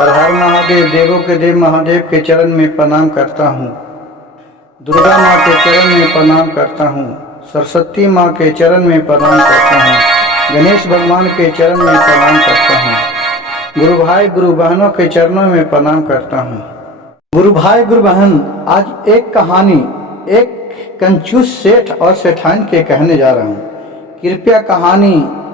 हर हर महादेव, देवों के देव महादेव के चरण में प्रणाम करता हूँ। दुर्गा माँ के चरण में प्रणाम करता हूँ। सरस्वती माँ के चरण में प्रणाम करता हूँ। गणेश भगवान के चरण में प्रणाम करता हूँ। गुरु भाई गुरु बहनों के चरणों में प्रणाम करता हूँ। गुरु भाई गुरु बहन, आज एक कहानी एक कंजूस सेठ और सेठान के कहने जा रहा हूँ। कृपया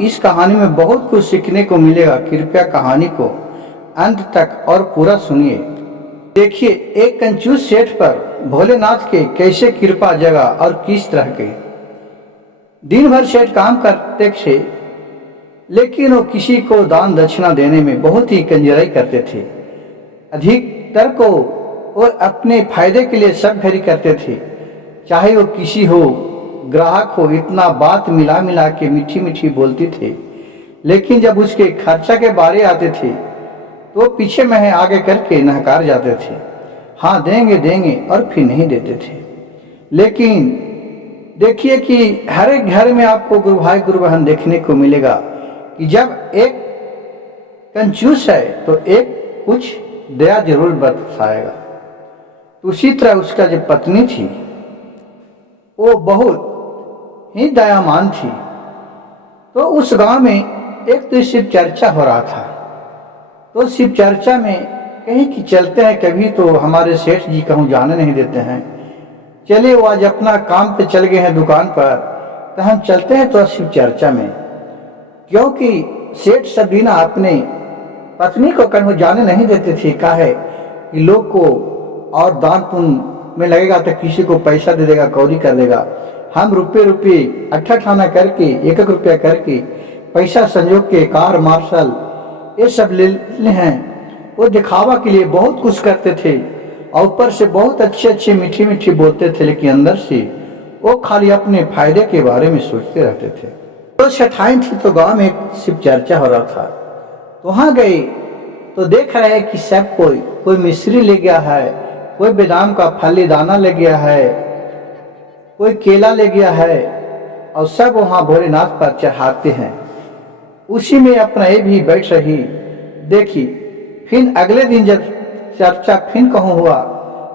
इस कहानी में बहुत कुछ सीखने को मिलेगा। कृपया कहानी को अंत तक और पूरा सुनिए। देखिए, एक कंजूस सेठ पर भोलेनाथ के कैसे कृपा जगा और किस तरह के। दिन भर सेठ काम करते थे, लेकिन वो किसी को दान दक्षिणा देने में बहुत ही कंजराई करते थे। अधिकतर को वो अपने फायदे के लिए सब खरी करते थे, चाहे वो किसी हो ग्राहक हो। इतना बात मिला मिला के मीठी मीठी बोलते थे, लेकिन जब उसके खर्चा के बारे आते थे तो पीछे में आगे करके नहकार जाते थे। हाँ देंगे देंगे, और फिर नहीं देते थे। लेकिन देखिए कि हर एक घर में आपको गुरु भाई गुरु बहन देखने को मिलेगा कि जब एक कंजूस है तो एक कुछ दया जरूर बरसाएगा। तो उसी तरह उसका जो पत्नी थी वो बहुत ही दयामान थी। तो उस गांव में एक तो शिव चर्चा हो रहा था। तो शिव चर्चा में कहीं कि चलते हैं, कभी तो हमारे सेठ जी कहूँ जाने नहीं देते हैं। चले, वो आज अपना काम पे चल गए हैं दुकान पर, तो हम चलते हैं तो शिव चर्चा में। क्योंकि सेठ सबीना अपने पत्नी को कहूँ जाने नहीं देते थे। काहे कि लोग को और दान पुण्य में लगेगा तो किसी को पैसा दे देगा, कौड़ी कर देगा। हम रुपये इकट्ठा ठाना करके एक रुपया करके पैसा संजोग के कार मार्शल ये सब ले हैं। वो दिखावा के लिए बहुत कुछ करते थे और ऊपर से बहुत अच्छे अच्छे मीठी मीठी बोलते थे, लेकिन अंदर से वो खाली अपने फायदे के बारे में सोचते रहते थे। तो सेठाइन थी तो गांव में शिव चर्चा हो रहा था। तो वहां गए तो देख रहे हैं कि सब कोई मिश्री ले गया है, कोई बादाम का फली दाना ले गया है, कोई केला ले गया है, और सब वहां भोलेनाथ पर चढ़ाते हैं। उसी में अपना ये भी बैठ रही। देखी फिर अगले दिन जब चर्चा फिर कहूँ हुआ,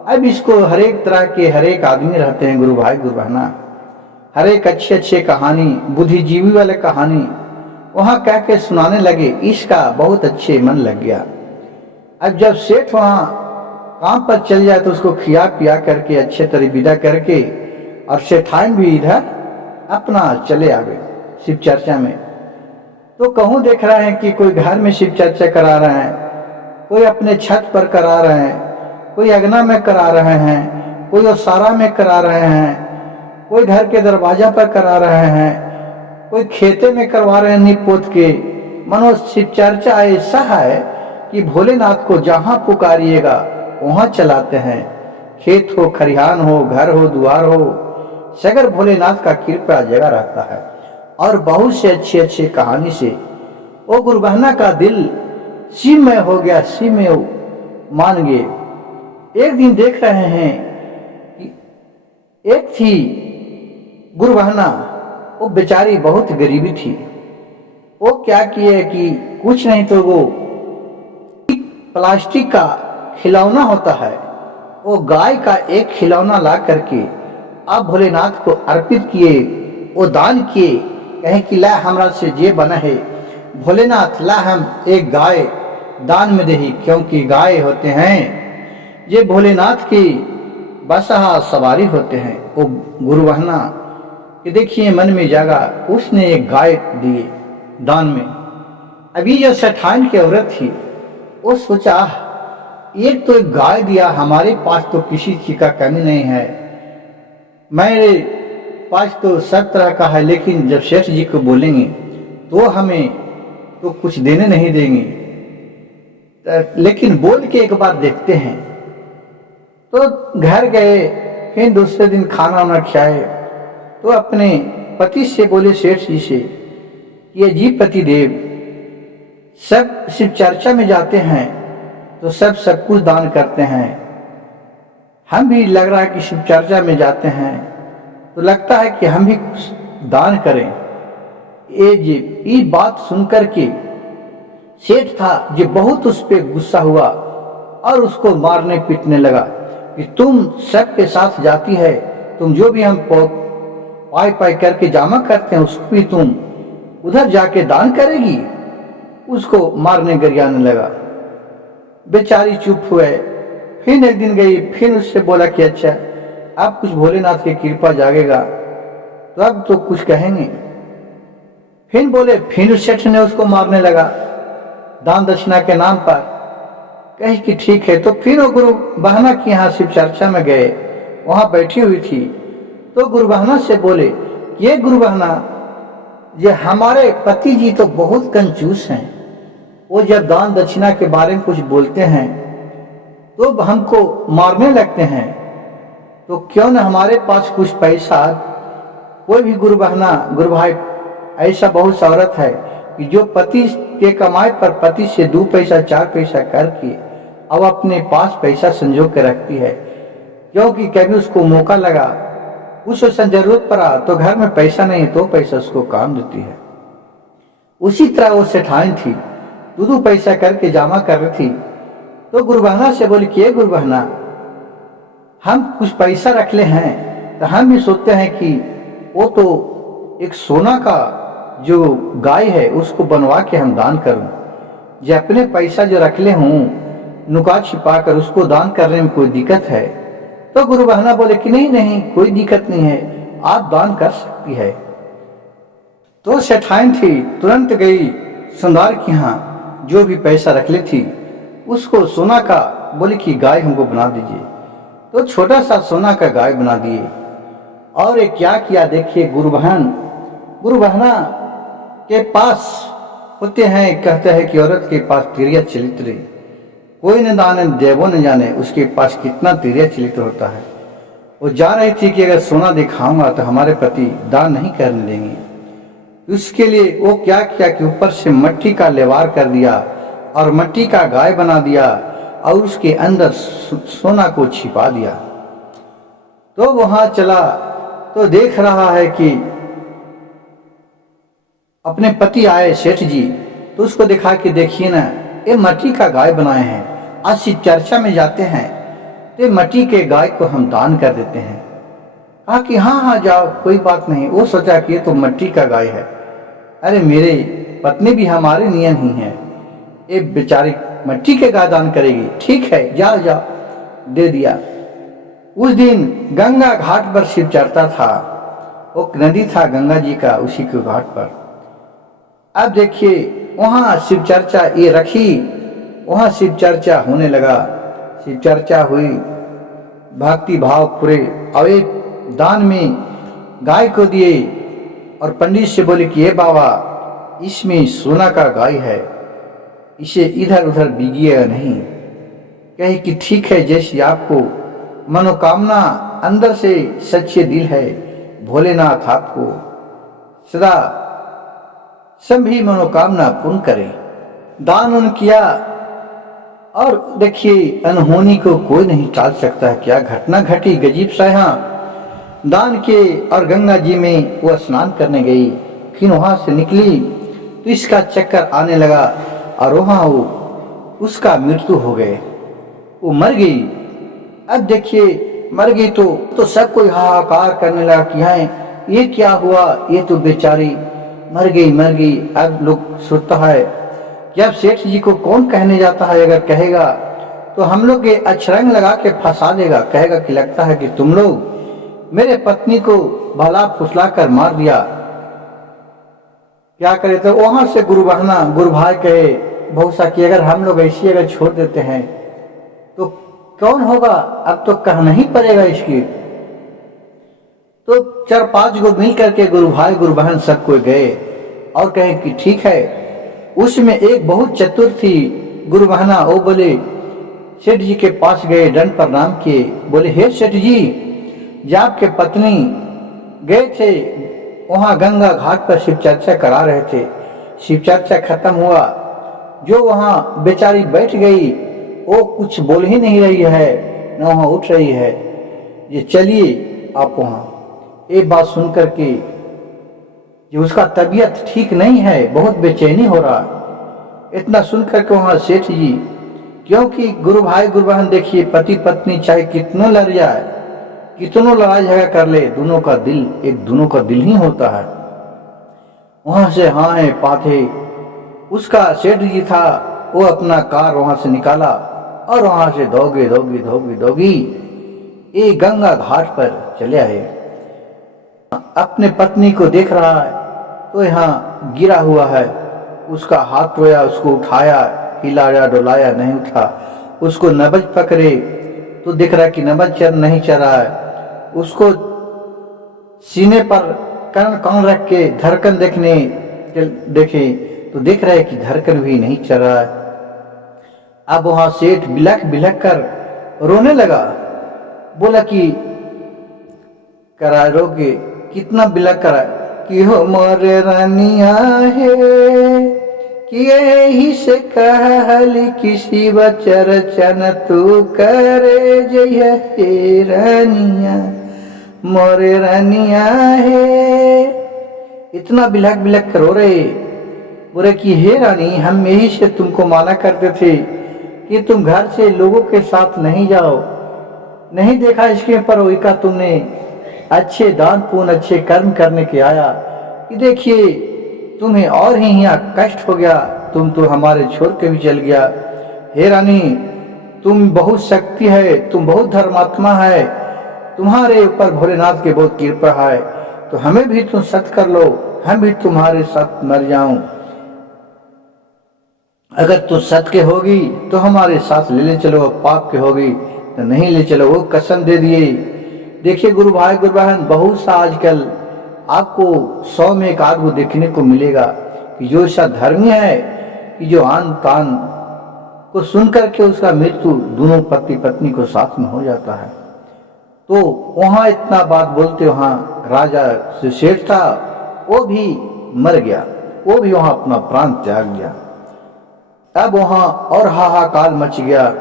अब इसको हर एक तरह के हर एक आदमी रहते हैं गुरु भाई गुरु बहना, हर एक अच्छे अच्छे कहानी बुद्धिजीवी वाले कहानी वहाँ कह के सुनाने लगे। इसका बहुत अच्छे मन लग गया। अब जब सेठ वहाँ काम पर चल जाए तो उसको खिया पिया करके अच्छे तरह विदा करके, और सेठाइन भी इधर अपना चले आ गए शिव चर्चा में। तो कहूँ देख रहे हैं कि कोई घर में शिव चर्चा करा रहे हैं, कोई अपने छत पर करा रहे हैं, कोई अगना में करा रहे हैं, कोई ओसारा में करा रहे हैं, कोई घर के दरवाजा पर करा रहे हैं, कोई खेते में करवा रहे हैं नींव पोत के। मनो शिव चर्चा ऐसा है कि भोलेनाथ को जहाँ पुकारिएगा वहाँ चलाते हैं। खेत हो, खरिहान हो, घर हो, द्वार हो, सगर भोलेनाथ का कृपा जगह रहता है। और बहुत से अच्छे अच्छे कहानी से वो गुरु बहना का दिल शिव में हो गया, शिव में मान गए। एक दिन देख रहे हैं कि एक थी गुरु बहना, वो बेचारी बहुत गरीबी थी। वो क्या किए कि कुछ नहीं तो वो प्लास्टिक का खिलौना होता है, वो गाय का एक खिलौना ला करके आप भोलेनाथ को अर्पित किए, वो दान किए। कहें कि ला हमरा से जे बना है भोलेनाथ, ला हम एक गाय दान में दही। क्योंकि गाय होते हैं ये भोलेनाथ की बसहा सवारी होते हैं। वो गुरु बहना कि देखिए मन में जागा, उसने एक गाय दिए दान में। अभी जो सेठाइन की औरत थी वो सोचा, एक तो एक गाय दिया, हमारे पास तो किसी चीज का कमी नहीं है, मेरे पास तो सब तरह का है, लेकिन जब सेठ जी को बोलेंगे तो हमें तो कुछ देने नहीं देंगे। लेकिन बोल के एक बार देखते हैं। तो घर गए, फिर दूसरे दिन खाना वाना खाए तो अपने पति से बोले सेठ जी से, ये जी पति देव, सब शिव चर्चा में जाते हैं तो सब कुछ दान करते हैं। हम भी लग रहा है कि शिव चर्चा में जाते हैं तो लगता है कि हम भी कुछ दान करें। ये बात सुनकर के सेठ था जो बहुत उस पर गुस्सा हुआ और उसको मारने पीटने लगा कि तुम सबके साथ जाती है, तुम जो भी हम पाई पाई करके जमा करते हैं उसको भी तुम उधर जाके दान करेगी। उसको मारने गरियाने लगा। बेचारी चुप हुए। फिर एक दिन गई, फिर उससे बोला कि अच्छा अब कुछ भोलेनाथ की कृपा जागेगा तो अब तो कुछ कहेंगे। फिर बोले, फिर सेठ ने उसको मारने लगा दान दक्षिणा के नाम पर। कही कि ठीक है। तो फिर वो गुरु बहना की यहाँ शिव चर्चा में गए, वहां बैठी हुई थी। तो गुरु बहना से बोले, ये गुरु बहना, ये हमारे पति जी तो बहुत कंजूस हैं, वो जब दान दक्षिणा के बारे में कुछ बोलते हैं तो हमको मारने लगते हैं, तो क्यों न हमारे पास कुछ पैसा। कोई भी गुरु बहना, गुरु भाई, ऐसा बहुत सा औरत है कि जो पति के कमाई पर पति से 2 पैसा 4 पैसा करके अब अपने पास पैसा संजो के रखती है, क्योंकि कभी उसको मौका लगा, उस जरूरत पड़ा तो घर में पैसा नहीं तो पैसा उसको काम देती है। उसी तरह वो सेठानी थी, 2 पैसा करके जमा कर रही थी। तो गुरु बहना से बोली कि गुरु बहना, हम कुछ पैसा रख ले हैं तो हम भी सोचते हैं कि वो तो एक सोना का जो गाय है उसको बनवा के हम दान करूं, जो अपने पैसा जो रख ले हूं नुका छिपा कर उसको दान करने में कोई दिक्कत है। तो गुरु बहना बोले कि नहीं नहीं, कोई दिक्कत नहीं है, आप दान कर सकती है। तो सेठाइन थी, तुरंत गई सुंदर की यहाँ, जो भी पैसा रख ले थी उसको सोना का, बोली कि गाय हमको बना दीजिए। तो छोटा सा सोना का गाय बना दिए। और ये क्या किया देखिए, गुरु बहना के पास होते हैं, कहते हैं कि औरत के पास तिरिया चरित्र कोई न जाने, देवो न जाने उसके पास कितना तिरिया चरित्र होता है। वो जा रही थी कि अगर सोना दिखाऊंगा तो हमारे पति दान नहीं करने देंगे। उसके लिए वो क्या किया कि ऊपर से मट्टी का लेवार कर दिया और मट्टी का गाय बना दिया और उसके अंदर सोना को छिपा दिया। तो वहां चला तो देख रहा है कि अपने पति आए सेठ जी, तो उसको दिखा कि देखिए ना, ये मट्टी का गाय बनाए हैं, आज शिव चर्चा में जाते हैं तो मट्टी के गाय को हम दान कर देते हैं। कहा कि हाँ हाँ जाओ, कोई बात नहीं। वो सोचा कि ये तो मट्टी का गाय है, अरे मेरे पत्नी भी हमारे नियम ही है, ये बेचारी मट्टी के गाय दान करेगी, ठीक है जाओ जाओ, दे दिया। उस दिन गंगा घाट पर शिव चर्चा था, वो नदी था गंगा जी का, उसी के घाट पर। अब देखिए वहां शिव चर्चा ये रखी, वहां शिव चर्चा होने लगा। शिव चर्चा हुई, भक्ति भाव पूरे, और एक दान में गाय को दिए और पंडित से बोले कि ये बाबा, इसमें सोना का गाय है, इसे इधर उधर बीजिएगा नहीं। कहे कि ठीक है, जैसी आपको मनोकामना अंदर से सच्चे दिल है, भोलेनाथ आपको सदा सभी मनोकामना पूर्ण करे। दान उन किया और देखिए अनहोनी को कोई नहीं टाल सकता है। क्या घटना घटी गजीब सा यहाँ दान के, और गंगा जी में वो स्नान करने गई। फिर वहां से निकली तो इसका चक्कर आने लगा और वहां वो उसका मृत्यु हो गए, वो मर गई। अब देखिए मर गई तो सब कोई हाहाकार करने लगा कि हाँ ये क्या हुआ, ये तो बेचारी मर गई। अब लोग सोचता है कि अब सेठ जी को कौन कहने जाता है, अगर कहेगा तो हम लोग ये अछरंग लगा के फंसा देगा, कहेगा कि लगता है कि तुम लोग मेरे पत्नी को भला फुसला कर मार दिया। क्या करे, तो वहां से गुरु बहना, गुरु भाई कहे बहुत सा कि अगर हम लोग ऐसी अगर छोड़ देते हैं तो कौन होगा, अब तो कहना ही पड़ेगा इसकी। तो 4-5 गो मिल करके गुरु भाई गुरु बहन सब कोई गए और कहे कि ठीक है। उसमें एक बहुत चतुर थी गुरु बहना, वो बोले सेठ जी के पास गए, दंड प्रणाम किए, बोले हे सेठ जी, जब आपके पत्नी गए थे वहां गंगा घाट पर शिव चर्चा करा रहे थे, शिव चर्चा खत्म हुआ, जो वहां बेचारी बैठ गई वो कुछ बोल ही नहीं रही है, न वहां उठ रही है, ये चलिए आप वहां। एक बात सुन करके जो उसका तबीयत ठीक नहीं है, बहुत बेचैनी हो रहा, इतना सुनकर के वहां सेठ जी, क्योंकि गुरु भाई गुरु बहन देखिए, पति पत्नी चाहे कितनों लड़ जाए, कितनों लड़ाई झगड़ा कर ले, दोनों का दिल ही होता है। वहां से हाँ है पाथे उसका सेठ जी था, वो अपना कार वहां से निकाला और वहां से दौगी ये गंगा घाट पर चले आए। अपने पत्नी को देख रहा है तो यहाँ गिरा हुआ है, उसका हाथ धोया, उसको उठाया, हिलाया डुलाया, नहीं उठा। उसको नबज पकड़े तो दिख रहा है कि नबज नहीं चल रहा है। उसको सीने पर कान रख के धड़कन देखे तो देख रहा है कि धड़कन भी नहीं चल रहा है। अब वहां सेठ बिलख कर रोने लगा, बोला कि करा रोगे, कितना बिलख करा कि हो मोरे रानिया है कि यही से कहली किसी बचरचन तू करे जय हे रानिया, मोरे रानिया है। इतना बिलख कर रो रहे, बोले कि हे रानी, हम यही से तुमको माना करते थे कि तुम घर से लोगों के साथ नहीं जाओ। नहीं देखा इसके पर वही का तुमने अच्छे दान पुण्य अच्छे कर्म करने के आया कि देखिए तुम्हें और ही यहाँ कष्ट हो गया, तुम तो हमारे छोड़ के भी चल गया। हे रानी, तुम बहुत शक्ति है, तुम बहुत धर्मात्मा है, तुम्हारे ऊपर भोलेनाथ की बहुत कृपा है, तो हमें भी तुम सत कर लो, हम भी तुम्हारे साथ मर जाऊं। अगर तू सत के होगी तो हमारे साथ ले चलो, पाप के होगी तो नहीं ले चलो। वो कसम दे दिए। देखिए गुरु भाई गुरु बहन, बहुत सा आजकल आपको 100 में एक आदमी देखने को मिलेगा कि जो ऐसा धर्मी है कि जो आन तान को सुन करके उसका मृत्यु दोनों पति पत्नी को साथ में हो जाता है। तो वहां इतना बात बोलते, वहां राजा से सेठ था, वो भी मर गया, वो भी वहां अपना प्राण त्याग गया। अब वहां और हाहाकार मच गया।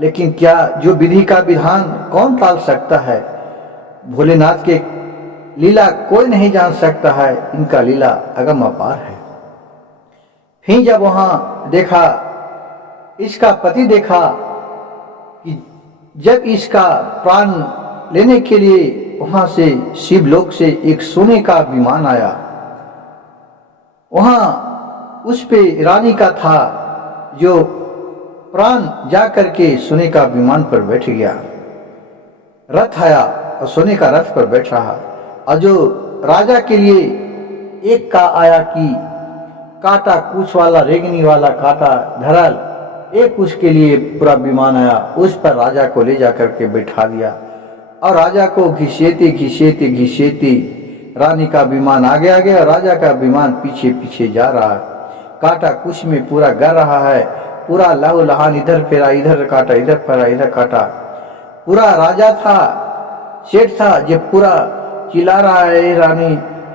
लेकिन क्या जो विधि का विधान कौन टाल सकता है? भोलेनाथ के लीला कोई नहीं जान सकता है, इनका लीला अगम अपार है। फिर जब वहां देखा, इसका पति देखा कि जब इसका प्राण लेने के लिए वहां से शिवलोक से एक सोने का विमान आया, वहां उस पे रानी का था, जो प्राण जा करके सोने का विमान पर बैठ गया। रथ आया और सोने का रथ पर बैठ रहा, और जो राजा के लिए एक का आया कि काटा कुछ वाला, रेगनी वाला काटा धरल, एक उसके लिए पूरा विमान आया, उस पर राजा को ले जा करके बैठा दिया। और राजा को घिसेते घिसेते घिसेते रानी का विमान आगे आगे और राजा का विमान पीछे पीछे जा रहा है। काटा कुछ में पूरा गर रहा है, पूरा लहू लहान, इधर फेरा इधर काटा, इधर फेरा इधर काटा। पूरा राजा था, सेठ था, जो पूरा चिल्ला रहा है,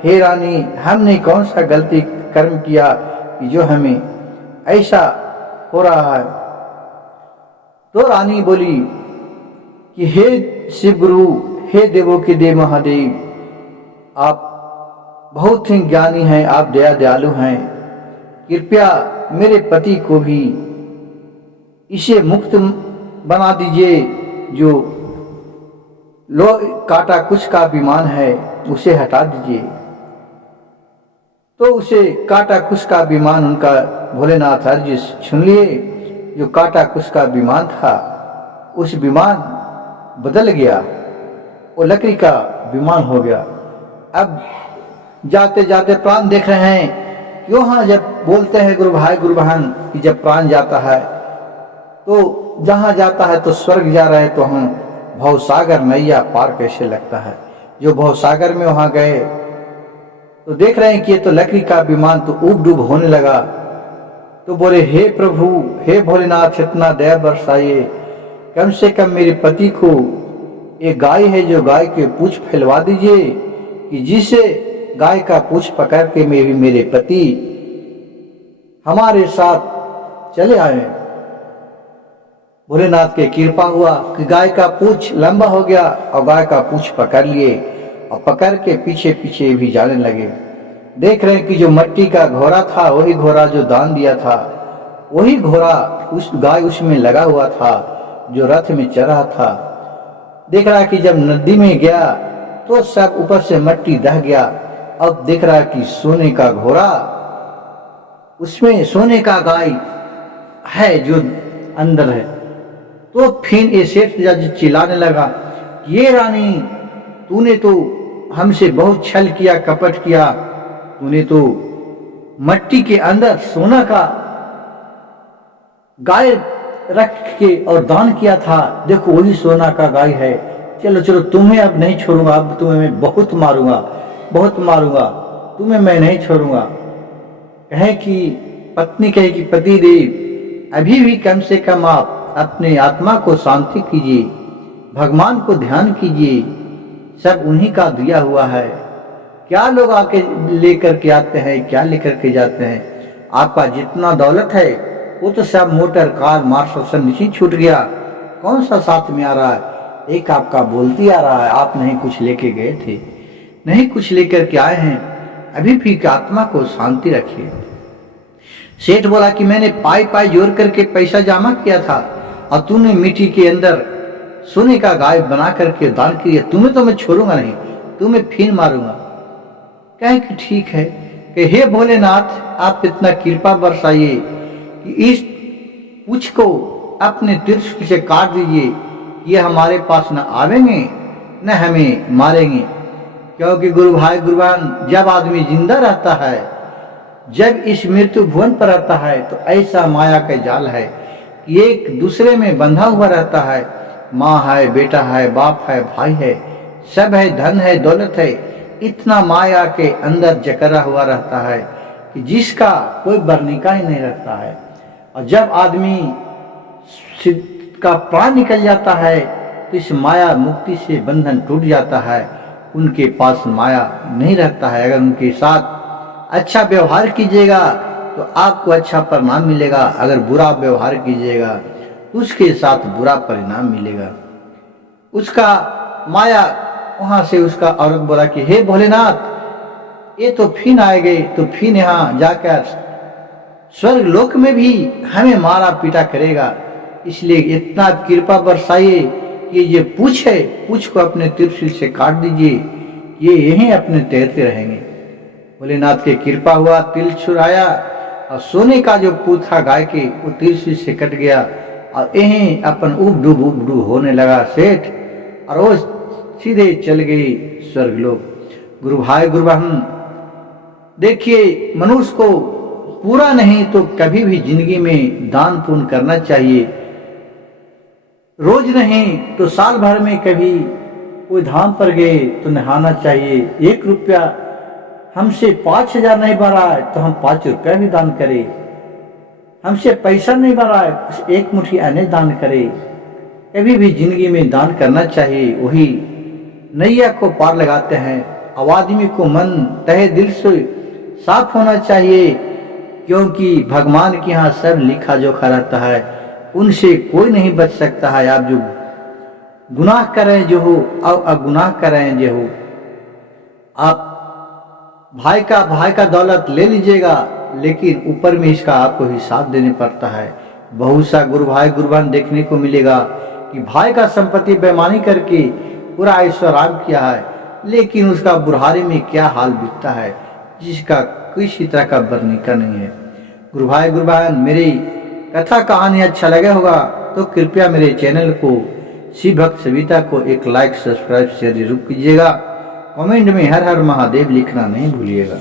हे रानी, हमने कौन सा गलती कर्म किया कि जो हमें ऐसा हो रहा है। तो रानी बोली कि हे शिव गुरु, हे देवों के देव महादेव, आप बहुत ही ज्ञानी हैं, आप दया दयालु हैं, कृपया मेरे पति को भी इसे मुक्त बना दीजिए। जो काटा कुछ का विमान है उसे हटा दीजिए। तो उसे काटा कुछ का विमान उनका भोलेनाथ अर्जी सुन लिए। जो काटा कुछ का विमान था, उस विमान बदल गया, वो लकड़ी का विमान हो गया। अब जाते जाते प्राण देख रहे हैं कि वहां जब बोलते हैं गुरु भाई गुरु बहन कि जब प्राण जाता है तो जहां जाता है तो स्वर्ग जा रहे, तो हम भवसागर नैया पार कैसे लगता है। जो भवसागर में वहां गए तो देख रहे हैं कि ये तो लकड़ी का विमान तो उब डूब होने लगा। तो बोले, हे प्रभु, हे भोलेनाथ, इतना दया बरसाइए, कम से कम मेरे पति को एक गाय है, जो गाय के पूंछ फैलवा दीजिए कि जिसे गाय का पूंछ पकड़ के मेरे पति हमारे साथ चले आए। भोलेनाथ के कृपा हुआ कि गाय का पूंछ लंबा हो गया और गाय का पूंछ पकड़ लिए और पकड़ के पीछे पीछे भी जाने लगे। देख रहे हैं कि जो मट्टी का घोड़ा था, वही घोड़ा जो दान दिया था, वही घोड़ा उस गाय उसमें लगा हुआ था जो रथ में चल रहा था। देख रहा कि जब नदी में गया तो सब ऊपर से मिट्टी दह गया। अब देख रहा कि सोने का घोड़ा, उसमें सोने का गाय है जो अंदर है। तो फिर ये सेठ जज चिल्लाने लगा, ये रानी, तूने तो हमसे बहुत छल किया, कपट किया, तूने तो मिट्टी के अंदर सोना का गाय रख के और दान किया था। देखो वही सोना का गाय है। चलो चलो, तुम्हें अब नहीं छोड़ूंगा, अब तुम्हें मैं बहुत मारूंगा, बहुत मारूंगा, तुम्हें मैं नहीं छोड़ूंगा। कहे कि पत्नी कहे कि पति देव, अभी भी कम से कम आप अपने आत्मा को शांति कीजिए, भगवान को ध्यान कीजिए, सब उन्हीं का दिया हुआ है। क्या लोग आके लेकर के आते हैं, क्या लेकर के जाते हैं? आपका जितना दौलत है वो तो सब मोटर कार मार्शल नीचे छूट गया, कौन सा साथ में आ रहा है? एक आपका बोलती आ रहा है, आप नहीं कुछ लेके गए थे, नहीं कुछ लेकर के आए हैं, अभी भी आत्मा को शांति रखिए। सेठ बोला कि मैंने पाई पाई जोड़ करके पैसा जमा किया था और तूने मिट्टी के अंदर सोने का गाय बना करके दान किया, तुम्हें तो मैं छोड़ूंगा नहीं, तुम्हें फिर मारूंगा। कहे कि ठीक है, कि हे भोलेनाथ, आप इतना कृपा बरसाइए कि इस पूछ को अपने त्रिशूल से काट दीजिए, ये हमारे पास न आवेंगे न हमें मारेंगे। क्योंकि गुरु भाई गुरुवान, जब आदमी जिंदा रहता है, जब इस मृत्यु भुवन पर रहता है, तो ऐसा माया का जाल है कि एक दूसरे में बंधा हुआ रहता है। माँ है, बेटा है, बाप है, भाई है, सब है, धन है, दौलत है, इतना माया के अंदर जकड़ा हुआ रहता है कि जिसका कोई वर्णिका ही नहीं रहता है। और जब आदमी का प्राण निकल जाता है तो इस माया मुक्ति से बंधन टूट जाता है, उनके पास माया नहीं रहता है। अगर उनके साथ अच्छा व्यवहार कीजिएगा तो आपको अच्छा परिणाम मिलेगा, अगर बुरा व्यवहार कीजिएगा तो उसके साथ बुरा परिणाम मिलेगा। उसका माया वहां से उसका औरत बोला कि हे भोलेनाथ, ये तो फिर आए गए, तो फिर यहाँ जाकर स्वर्ग लोक में भी हमें मारा पीटा करेगा, इसलिए इतना कृपा बरसाइए कि ये पूछ है, पूछ को अपने त्रिशूल से काट दीजिए, ये यहीं अपने तैरते रहेंगे। भोलेनाथ के कृपा हुआ, तिल छुड़ाया और सोने का जो पूत था गाय के, वो त्रिशूल से कट गया और यहीं अपन उब डूब होने लगा सेठ, और वो सीधे चल गई स्वर्ग लोक। गुरु भाई गुरु बहन, देखिए, मनुष्य को पूरा नहीं तो कभी भी जिंदगी में दान पुण्य करना चाहिए। रोज नहीं तो साल भर में कभी कोई धाम पर गए तो नहाना चाहिए। 1 रुपया हमसे 5,000 नहीं भरा है तो हम 5 रुपया भी दान करें। हमसे पैसा नहीं भरा है, कुछ 1 मुट्ठी अन्न दान करें। कभी भी जिंदगी में दान करना चाहिए, वही नैया को पार लगाते हैं। अब आदमी को मन तहे दिल से साफ होना चाहिए, क्योंकि भगवान के यहाँ सब लिखा जोखा रहता है, उनसे कोई नहीं बच सकता है। आप जो गुनाह करें जो हो और अगुनाह करें जो हो, आप भाई का दौलत ले लीजिएगा, लेकिन ऊपर में इसका आपको हिसाब देने पड़ता है। बहुत सा गुरु भाई गुरु बहन देखने को मिलेगा कि भाई का संपत्ति बेईमानी करके पूरा ऐश्वर्य किया है, लेकिन उसका बुढ़ारी में क्या हाल बीतता है, जिसका किसी तरह का वर्णिका नहीं है। गुरु भाई गुरु बहन, मेरी कथा कहानी अच्छा लगे होगा तो कृपया मेरे चैनल को शिव भक्त सविता को एक लाइक, सब्सक्राइब, शेयर जरूर कीजिएगा। कमेंट में हर हर महादेव लिखना नहीं भूलिएगा।